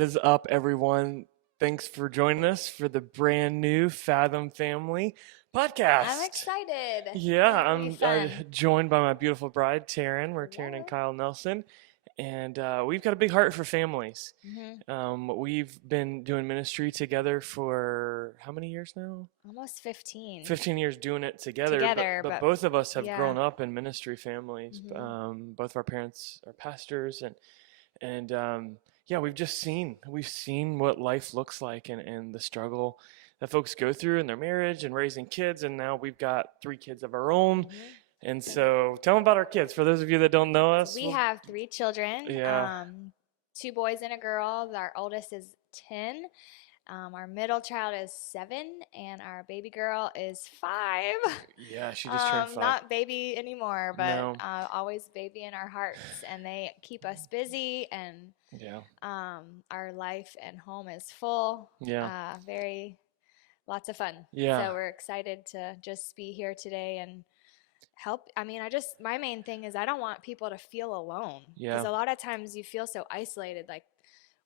What is up, everyone? Thanks for joining us for the brand new Fathom Family I'm podcast. excited. Yeah, It's gonna be I'm fun. joined by my beautiful bride, Taryn. We're Taryn and Hello. Kyle Nelson, and we've got a big heart for families. hmm We've been doing ministry together for how many years now? Almost 15 15 years doing it together, but, together, but but both of us have yeah. grown up in ministry families. hmm Both of our parents are pastors, and yeah, we've seen what life looks like and the struggle that folks go through in their marriage and raising kids, and now we've got 3 kids of our own. hmm And so tell them about our kids for those of you that don't know So us. we have 3 children, Yeah, 2 boys and a girl. Our oldest is 10. Our middle child is 7, and our baby girl is 5. yeah, she just turned 5. Not baby anymore, but No, always baby in our hearts, and they keep us busy, and yeah, our life and home is full. yeah, Very lots of fun. yeah, So we're excited to just be here today and help. I mean, my main thing is I don't want people to feel alone, because yeah. a lot of times you feel so isolated, like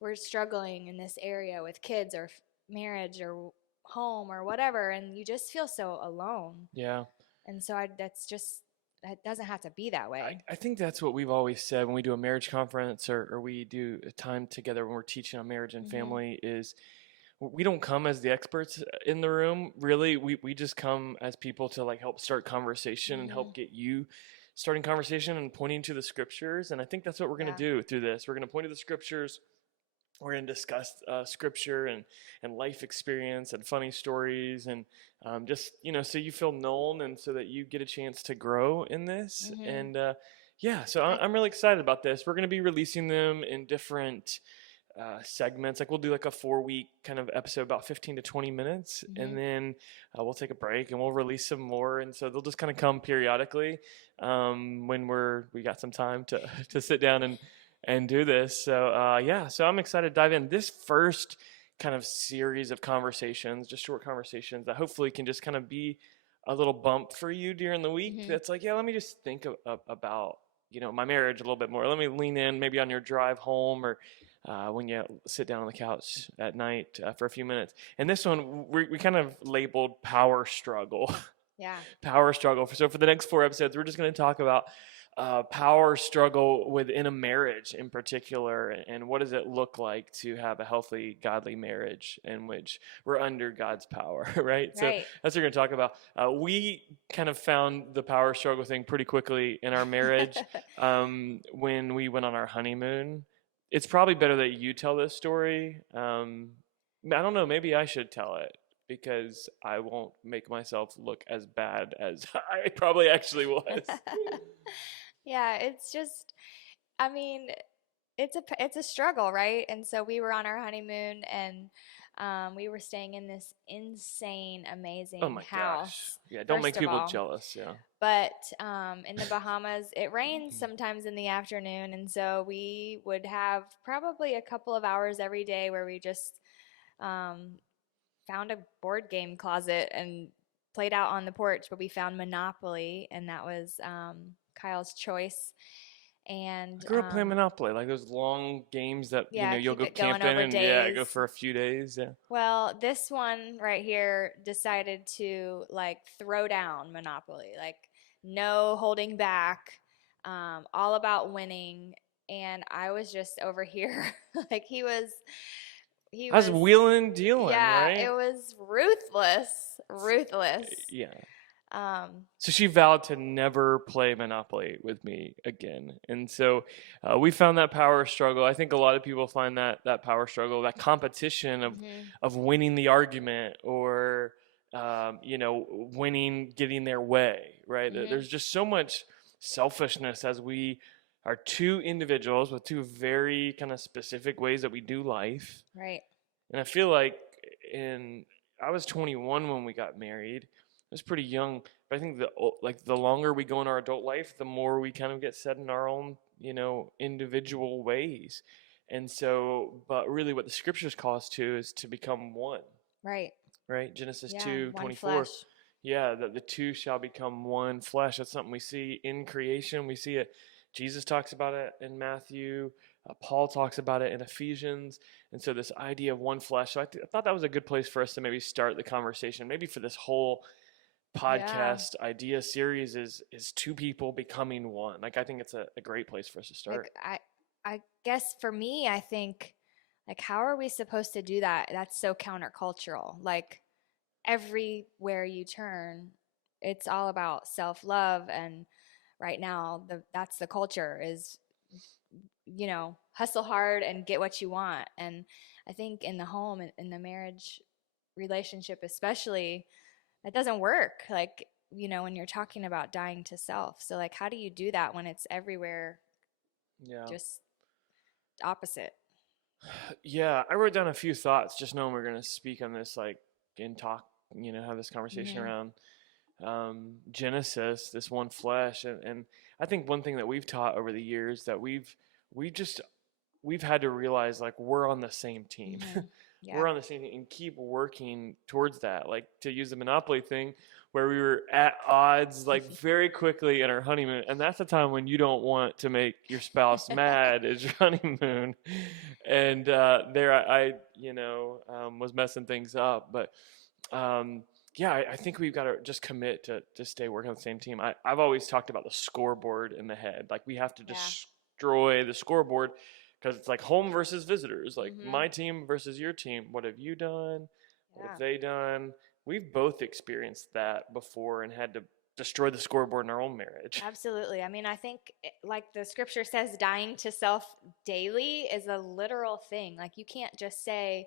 we're struggling in this area with kids or marriage or home or whatever, and you just feel so alone. Yeah. And so that doesn't have to be that I, way. I think that's what we've always said when we do a marriage conference or we do a time together when we're teaching on marriage and hmm family is we don't come as the experts in the room. Really, we just come as people to like help start conversation and hmm help get you starting conversation and pointing to the scriptures. And I think that's what we're going to Yeah. do through this. We're going to point to the scriptures. We're going to discuss scripture and life experience and funny stories and just so you feel known and so that you get a chance to grow in this. hmm And yeah, so I I'm really excited about this. We're going to be releasing them in different segments. Like we'll do like a 4-week kind of episode, about 15 to 20 minutes, and hmm then we'll take a break and we'll release some more. And so they'll just kind of come periodically when we got some time to to sit down and do this. So yeah, so I'm excited to dive in. This first kind of series of conversations, just short conversations that hopefully can just kind of be a little bump for you during the week. hmm That's like, yeah, let me just think about my marriage a little bit more. Let me lean in maybe on your drive home or when you sit down on the couch at night for a few minutes. And this one we kind of labeled power struggle. Yeah. Power struggle. So for the next 4 episodes, we're just going to talk about power struggle within a marriage in particular, and what does it look like to have a healthy, godly marriage in which we're under God's power, right? So Right. that's what we're going to talk about. We kind of found the power struggle thing pretty quickly in our marriage when we went on our honeymoon. It's probably better that you tell this story. I don't know, maybe I should tell it because I won't make myself look as bad as I probably actually was. Yeah, it's just, I mean, it's a struggle, right? And so we were on our honeymoon, and we were staying in this insane, Oh amazing my gosh. house, Yeah, don't make first of people all. jealous. Yeah. But in the Bahamas, it rains sometimes in the afternoon, and so we would have probably a couple of hours every day where we just um, found a board game closet and played out on the porch. But we found Monopoly, and that was Kyle's choice. And I grew up playing Monopoly, like those long games that, yeah, you'll keep go it going camping over and yeah, days. go for a few days. Yeah. Well, this one right here decided to like throw down Monopoly, like no holding back, all about winning. And I was just over here, like he I was was, wheeling and dealing, yeah, it right? was ruthless, ruthless. Yeah. Um, So she vowed to never play Monopoly with me again. And so we found that power struggle. I think a lot of people find that power struggle, that competition mhm, of winning the argument or, winning, getting their way, right? mhm, There's just so much selfishness as we are two individuals with two very kind of specific ways that we do life. right. And I feel like in I was 21 when we got married. I was pretty young, but I think the longer we go in our adult life, the more we kind of get set in our own, individual ways. And so, but really what the scriptures call us to is to become one, Right. right? Genesis Yeah, 1 2:24. flesh. Yeah, that the two shall become one flesh. That's something we see in creation. We see it. Jesus talks about it in Matthew. Paul talks about it in Ephesians. And so this idea of one flesh. So I thought that was a good place for us to maybe start the conversation. Maybe for this whole Yeah. podcast idea series is two people becoming one. Like I think it's a great place for us to start. Like I guess for me, I think like how are we supposed to do that? That's so countercultural. Like everywhere you turn, it's all about self-love and right now that's the culture is hustle hard and get what you want. And I think in the home and in the marriage relationship especially, that doesn't work. Like, when you're talking about dying to self. So like how do you do that when it's everywhere Yeah. just opposite? Yeah, I wrote down a few thoughts just knowing we're going to speak on this, like, and talk, have this conversation Mhm. around Genesis, this one flesh. And I think one thing that we've taught over the years that we just, we've had to realize like we're on the same team. Mhm. We're Yeah. on the same team and keep working towards that. Like to use the Monopoly thing where we were at odds like very quickly in our honeymoon. And that's the time when you don't want to make your spouse mad is your honeymoon. And there was messing things up. But yeah, I think we've got to just commit to stay working on the same team. I've always talked about the scoreboard in the head. Like we have to Yeah. destroy the scoreboard because it's like home versus visitors, like Mhm. my team versus your team. What have you done? What have Yeah. they done? We've both experienced that before and had to destroy the scoreboard in our own marriage. Absolutely. I mean, I think like the scripture says dying to self daily is a literal thing. Like you can't just say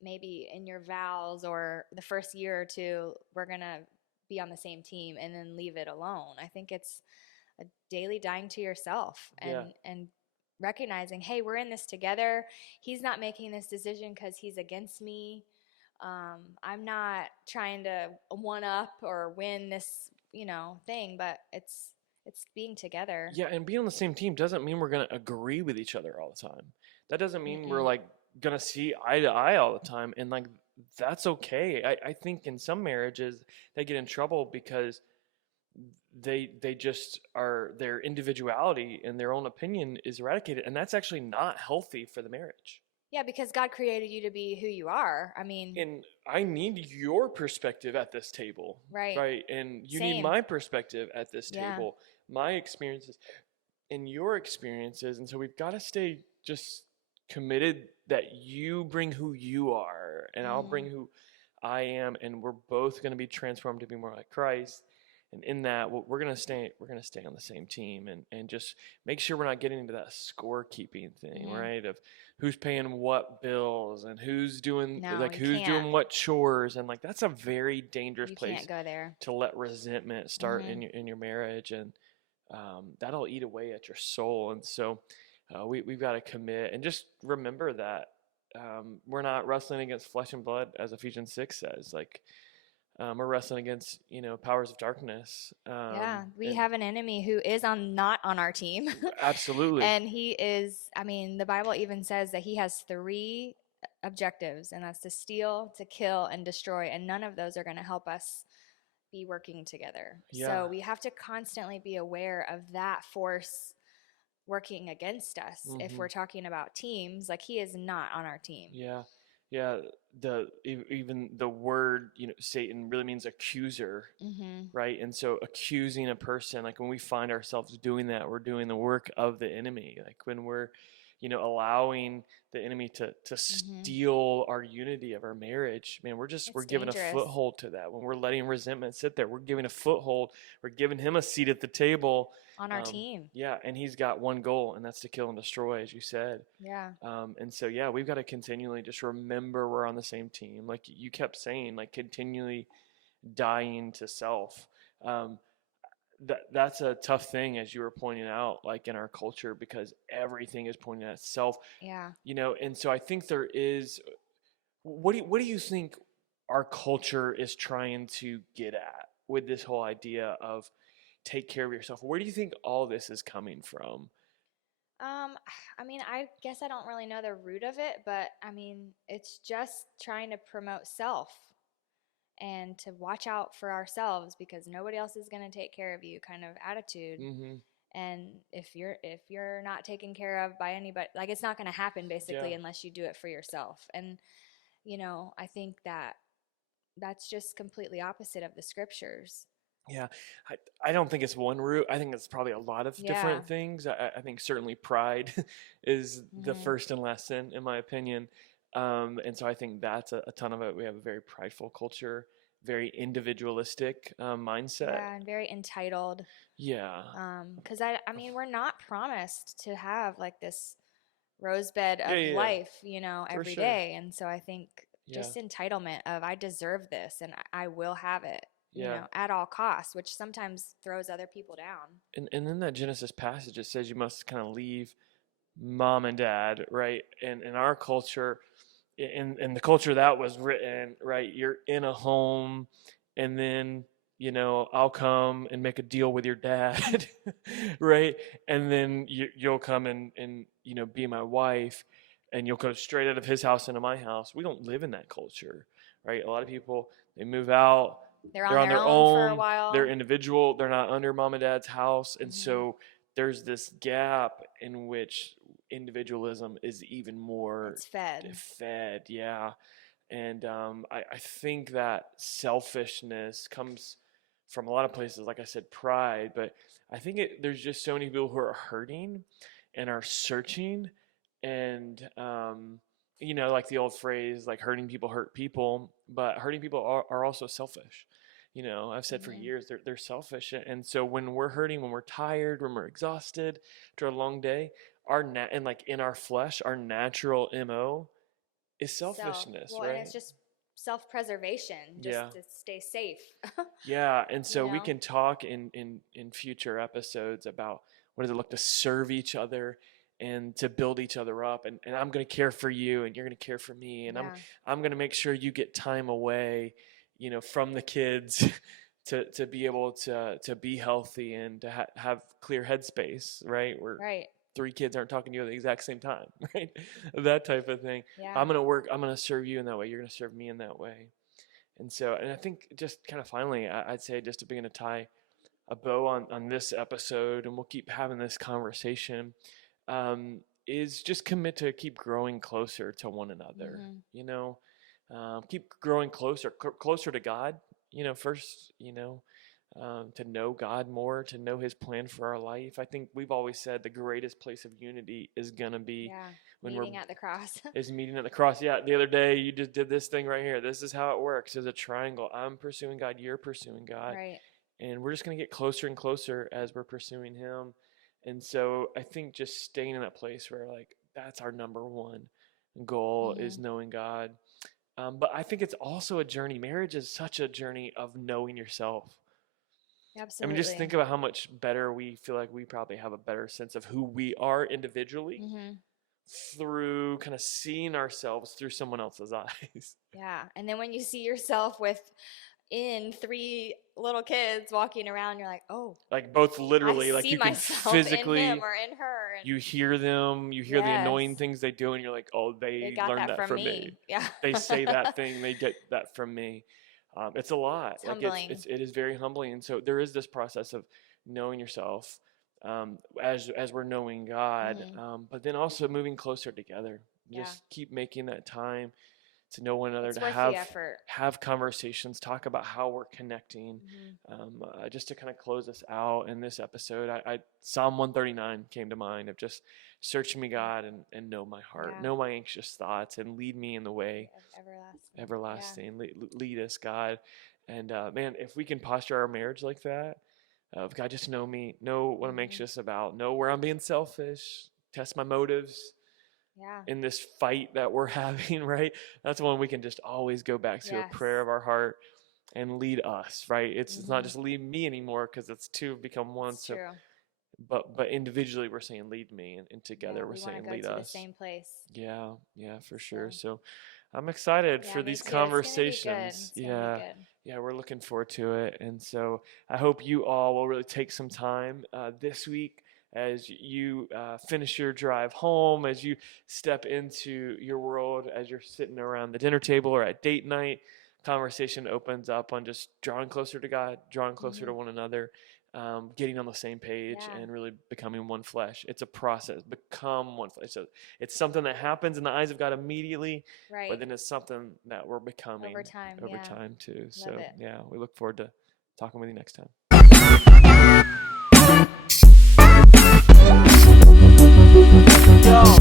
maybe in your vows or the first year or two we're going to be on the same team and then leave it alone. I think it's a daily dying to yourself Yeah. and recognizing, hey, we're in this together. He's not making this decision because he's against me. I'm not trying to one up or win this, thing, but it's being together. Yeah, and being on the same team doesn't mean we're going to agree with each other all the time. That doesn't mean we're Mm-mm. like going to see eye to eye all the time. And like, that's okay. I think in some marriages, they get in trouble because they just are, their individuality and their own opinion is eradicated. And that's actually not healthy for the marriage. Yeah, because God created you to be who you are. I mean, And I need your perspective at this table, right. right? And you need Same. my perspective at this Yeah. table, my experiences and your experiences. And so we've got to stay just committed that you bring who you are and I'll Hmm. bring who I am, and we're both going to be transformed to be more like Christ. And in that, we're gonna stay on the same team, and just make sure we're not getting into that scorekeeping thing, Hmm. right? Of who's paying what bills and No, you who's can't. doing what chores, and like that's a very dangerous You place can't go there. to let resentment start Hmm. in your marriage, and that'll eat away at your soul. And so we've got to commit and just remember that we're not wrestling against flesh and blood, as Ephesians 6 says. Like we're wrestling against powers of darkness. Yeah, we And have an enemy who is not on our team. absolutely, And he is, I mean, the Bible even says that he has three objectives, and that's to steal, to kill, and destroy. And none of those are going to help us be working together. yeah. So we have to constantly be aware of that force working against us. If Hmm. we're talking about teams, like he is not on our team. Yeah, yeah. Even the word Satan really means accuser, Hmm. right? And so accusing a person, like when we find ourselves doing that, we're doing the work of the enemy. Like when we're, allowing the enemy to Hmm. steal our unity of our marriage, man, we're It's giving a dangerous foothold to that. When we're letting resentment sit there, we're giving a foothold. We're giving him a seat at the table. on our team. Yeah, and he's got one goal, and that's to kill and destroy, as you said. Yeah. And so, yeah, we've got to continually just remember we're on the same team. Like you kept saying, like continually dying to self. Um, that's a tough thing, as you were pointing out, like in our culture, because everything is pointing at self. Yeah. And so I think there is. What do you think our culture is trying to get at with this whole idea of take care of yourself? Where do you think all this is coming from? Um, I mean, I guess I don't really know the root of it, but I mean, it's just trying to promote self and to watch out for ourselves because nobody else is going to take care of you kind of attitude. Mm-hmm. And if you're not taken care of by anybody, like, it's not going to happen Yeah. basically unless you do it for yourself. And I think that that's just completely opposite of the scriptures. Yeah, I don't think it's one root. I think it's probably a lot of Yeah. different things. I think certainly pride is the Mhm. first and last sin, in my opinion. And so I think that's a ton of it. We have a very prideful culture, very individualistic mindset. Yeah, and very entitled. Yeah, Because I mean, we're not promised to have like this rosebed yeah, of yeah, yeah, life, for every sure. day. And so I think Yeah, just entitlement of I deserve this and I will have it, yeah. at all costs, which sometimes throws other people down. And in that Genesis passage, it says you must kind of leave mom and dad, right? And in our culture, in the culture that was written, right, you're in a home, and then I'll come and make a deal with your dad, right? And then you'll come and be my wife, and you'll go straight out of his house into my house. We don't live in that culture, right? A lot of people, they move out, They're they're on on their their own for a own, they're while. individual, they're not under mom and dad's house. And Hmm. so there's this gap in which individualism is even more It's fed. fed. Yeah. And I think that selfishness comes from a lot of places, like I said, pride. But I think there's just so many people who are hurting and are searching. And like the old phrase, like hurting people hurt people, but hurting people are also selfish. I've said for Hmm. years they're selfish. And so when we're hurting, when we're tired, when we're exhausted after a long day, and like in our flesh, our natural MO is selfishness, And right? it's just self-preservation, Yeah. just to stay safe. Yeah, and you so we know can talk in future episodes about what does it look to serve each other and to build each other up, and I'm going to care for you and you're going to care for me, and Yeah. I'm going to make sure you get time away, from the kids to be able to be healthy and to have clear headspace, right? Where Right. three kids aren't talking to you at the exact same time, right? That type of thing. Yeah. I'm going to work, I'm going to serve you in that way, you're going to serve me in that way. And I think just kind of finally, I'd say just to begin to tie a bow on this episode, and we'll keep having this conversation, is just commit to keep growing closer to one another. Hmm. Keep growing closer to God. First, to know God more, to know His plan for our life. I think we've always said the greatest place of unity is gonna be Yeah. when we're Meeting at the cross. is meeting at the cross. Yeah, the other day you just did this thing right here. This is how it works. There's a triangle. I'm pursuing God, you're pursuing God. Right. And we're just going to get closer and closer as we're pursuing Him. And so I think just staying in that place where, like, that's our number one goal is Hmm. knowing God. But I think it's also a journey. Marriage is such a journey of knowing yourself. I mean, just think Absolutely. about how much better we feel like we probably have a better sense of who we are individually Hmm. through kind of seeing ourselves through someone else's eyes. Yeah. And then when you see yourself with in three little kids walking around, you're like, oh, Like both I literally, like see you can myself in him physically, or in her. And you hear them, you hear the annoying yes, things they do, and you're like, oh, they they got learned that that from from me. me. Yeah. They say that thing, they get that from me. It's a lot. It's Like humbling. it is very humbling. And so there is this process of knowing yourself, as we're knowing God, Hmm. but then also moving closer together. Yeah. Just keep making that time to know one another, It's to worth the effort. have conversations, talk about how we're connecting. Hmm. Just to kind of close us out in this episode, Psalm 139 came to mind of just search me, Yeah. God, and know my heart, Yeah. know my anxious thoughts, and lead me in the way Everlasting. Yeah. everlasting. Lead us, God. And man, if we can posture our marriage like that, God, just know me, know what I'm Hmm. anxious about, know where I'm being selfish, test my motives Yeah. in this fight that we're having, right? That's one we can just always go back to, a Yes. prayer of our heart, and lead us, right? It's not Hmm. just lead me anymore because it's two have become one. It's So, true. but individually we're saying lead me, and Yeah. together we're We want to saying go lead to the us. same place. Yeah, yeah, for sure. So, So I'm excited yeah, for me these too. It's going to be good. conversations. It's going to be Yeah, good. yeah, we're looking forward to it. And so I hope you all will really take some time this week as you finish your drive home, as you step into your world, as you're sitting around the dinner table or at date night. Conversation opens up on just drawing closer to God, drawing closer Hmm. to one another. getting on the same page Yeah. and really becoming one flesh. It's a process. Become one flesh. So it's something that happens in the eyes of God immediately, Right. but then it's something that we're becoming Over time, over yeah. time too. Love So it. yeah, we look forward to talking with you next time. Yo.